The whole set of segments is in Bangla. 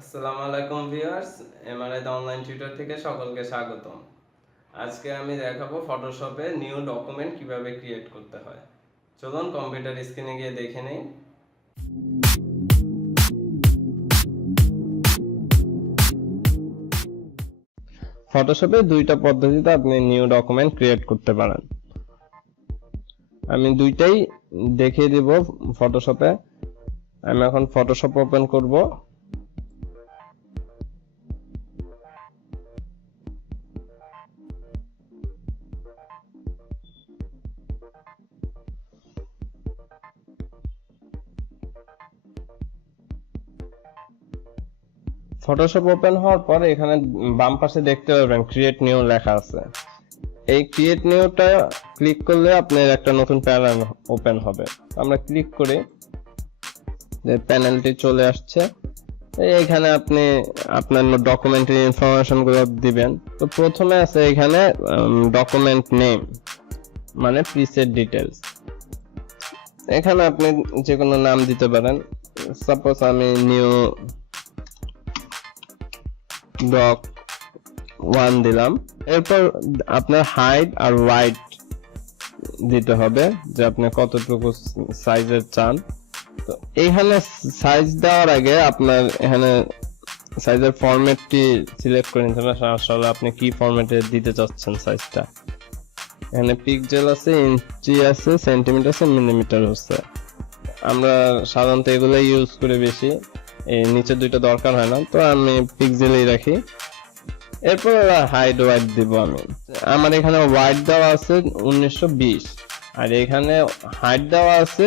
আসসালামু আলাইকুম viewers, MRI The Online Tutor থেকে সকলকে স্বাগতম। আজকে আমি দেখাবো ফটোশপে নিউ ডকুমেন্ট কিভাবে ক্রিয়েট করতে হয়। চলুন কম্পিউটার স্ক্রিনে গিয়ে দেখে নেই। ফটোশপে দুইটা পদ্ধতিতে আপনি নিউ ডকুমেন্ট ক্রিয়েট করতে পারেন। আমি দুইটাই দেখিয়ে দিব ফটোশপে। আমি এখন ফটোশপ ওপেন করব। ফটোশপ ওপেন হওয়ার পর এখানে বাম পাশে দেখতে পাবেন ক্রিয়েট নিউ লেখা আছে। এই ক্রিয়েট নিউটা ক্লিক করলে আপনার একটা নতুন প্যানেল ওপেন হবে। আমরা ক্লিক করি, প্যানেলটি চলে আসছে। এখানে আপনি আপনার ডকুমেন্টের ইনফরমেশন গুলো দিবেন। তো প্রথমে আছে এখানে ডকুমেন্ট নেম মানে প্রিসেট ডিটেলস। এখানে আপনি যে কোনো নাম দিতে পারেন। সাপোজ আমি নিউ ডক 1 দিলাম। এরপর আপনার হাইট আর ওয়াইড দিতে হবে যে আপনি কতটুকু সাইজের চান। তো এখানে সাইজ দেওয়ার আগে আপনার এখানে সাইজের ফরম্যাটটি সিলেক্ট করে নিতে হবে। আসলে আপনি কি ফরম্যাটে দিতে চাচ্ছেন সাইজটা। এখানে পিক্সেল আছে, ইঞ্চি আছে, সেন্টিমিটার আছে, মিলিমিটার আছে। আমরা সাধারণত এগুলো ইউজ করি বেশি, এই নিচে দুইটা দরকার হয় না, তো আমি পিক্সেলই রাখি। এরপর হাইট ওয়াইড দিব। আমার এখানে ওয়াইড দেওয়া আছে 1920 আর এখানে হাইট দেওয়া আছে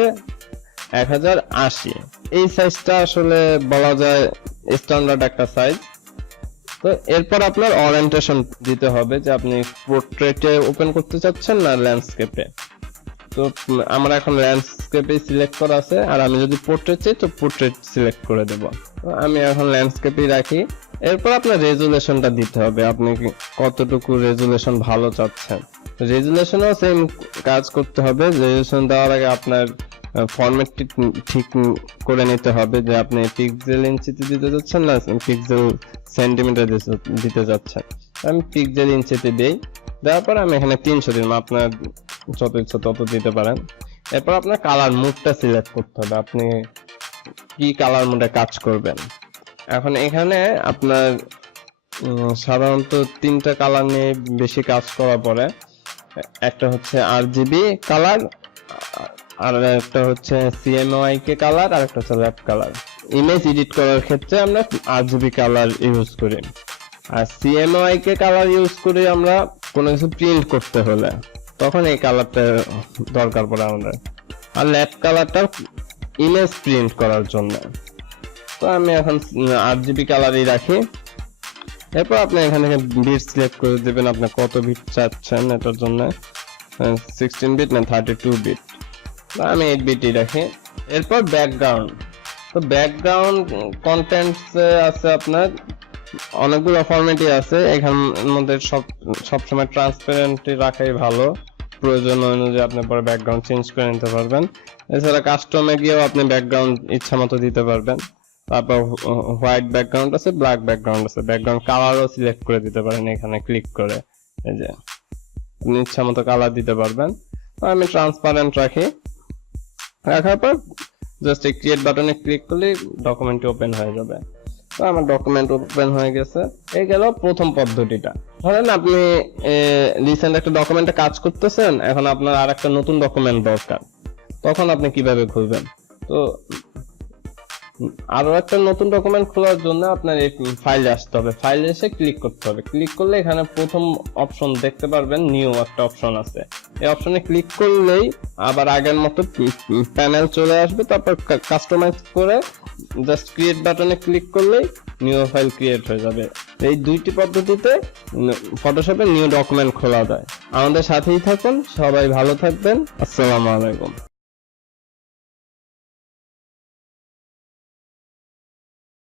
1080। এই সাইজটা আসলে বলা যায় স্ট্যান্ডার্ড একটা সাইজ। তো এরপর আপনার ওরিয়েন্টেশন দিতে হবে যে আপনি পোর্ট্রেটে ওপেন করতে চাচ্ছেন না ল্যান্ডস্কেপে। তো আমরা এখন ল্যান্ডস্কেপে সিলেক্ট করা আছে, আর আমি যদি পোর্ট্রেট চাই তো পোর্ট্রেট সিলেক্ট করে দেব। তো আমি এখন ল্যান্ডস্কেপেই রাখি। এরপর আপনার রেজুলেশনটা দিতে হবে, আপনি কতটুকু রেজুলেশন ভালো চাচ্ছেন। রেজুলেশনও সেম কাজ করতে হবে। রেজুলেশন দেওয়ার আগে আপনার ফরম্যাটটি ঠিক করে নিতে হবে যে আপনি পিক্সেল ইঞ্চিতে দিতে যাচ্ছেন না পিক্সেল সেন্টিমিটার দিতে যাচ্ছেন। আমি পিক্সেল ইঞ্চিতে দিই। দেওয়ার পর আমি এখানে 300 দিলাম, আপনার যত ইচ্ছা তত দিতে পারেন। এরপর আপনার কালার মুডটা সিলেক্ট করতে হবে, আপনি কি কালার মুডে কাজ করবেন। এখন এখানে আপনার সাধারণত 3টা কালার নিয়ে বেশি কাজ করা পড়ে। একটা হচ্ছে RGB কালার, আর একটা হচ্ছে CMYK কালার, আর একটা হচ্ছে ল্যাপ কালার। ইমেজ এডিট করার ক্ষেত্রে আমরা RGB কালার ইউজ করি, আর CMYK কালার ইউজ করি আমরা কোনো কিছু প্রিন্ট করতে হলে, তখন এই কালারটা দরকার পড়ে আমাদের। আর ল্যাপ কালারটা ইমেজ প্রিন্ট করার জন্য। তো আমি এখন RGB কালারই রাখি। এরপর আপনি এখানে বিট সিলেক্ট করে দিবেন, আপনি কত বিট চাচ্ছেন এটার জন্য, 16 বিট না 32 বিট। আমি 8 বিটই রাখি। এরপর ব্যাকগ্রাউন্ড। তো ব্যাকগ্রাউন্ড কন্টেন্টস আছে আপনার অনেকগুলো ফরম্যাটই আছে। এখানের মধ্যে সবসময় ট্রান্সপারেন্ট রাখাই ভালো। প্রয়োজন অনুযায়ী আপনি পরে ব্যাকগ্রাউন্ড চেঞ্জ করে নিতে পারবেন। এছাড়া কাস্টমে গিয়েও আপনি ব্যাকগ্রাউন্ড ইচ্ছা মতো দিতে পারবেন। তারপর হোয়াইট ব্যাকগ্রাউন্ড আছে, ব্ল্যাক ব্যাকগ্রাউন্ড আছে। ব্যাকগ্রাউন্ড কালারও সিলেক্ট করে দিতে পারেন এখানে ক্লিক করে। এই যে আপনি ইচ্ছা মতো কালার দিতে পারবেন। আমি ট্রান্সপারেন্ট রাখি। রাখার পর জাস্ট এই ক্রিয়েট বাটনে ক্লিক করলে ডকুমেন্টটি ওপেন হয়ে যাবে। তো আমার ডকুমেন্ট ওপেন হয়ে গেছে। এই গেল প্রথম পদ্ধতিটা। ধরেন আপনি রিসেন্ট একটা ডকুমেন্টে কাজ করতেছেন, এখন আপনার আর একটা নতুন ডকুমেন্ট দরকার, তখন আপনি কিভাবে খুলবেন? তো আরো একটা নতুন ডকুমেন্ট খোলার জন্য আপনার এই ফাইলে আসতে হবে। ফাইলে এসে ক্লিক করতে হবে। ক্লিক করলে এখানে প্রথম অপশন দেখতে পারবেন, নিউ একটা অপশন আছে। এই অপশনে ক্লিক করলেই আবার আগের মতো প্যানেল চলে আসবে। তারপর কাস্টমাইজ করে জাস্ট ক্রিয়েট বাটনে ক্লিক করলেই নিউ ফাইল ক্রিয়েট হয়ে যাবে। এই দুইটি পদ্ধতিতে ফটোশপে নিউ ডকুমেন্ট খোলা যায়। আমাদের সাথেই থাকুন, সবাই ভালো থাকবেন। আসসালামু আলাইকুম।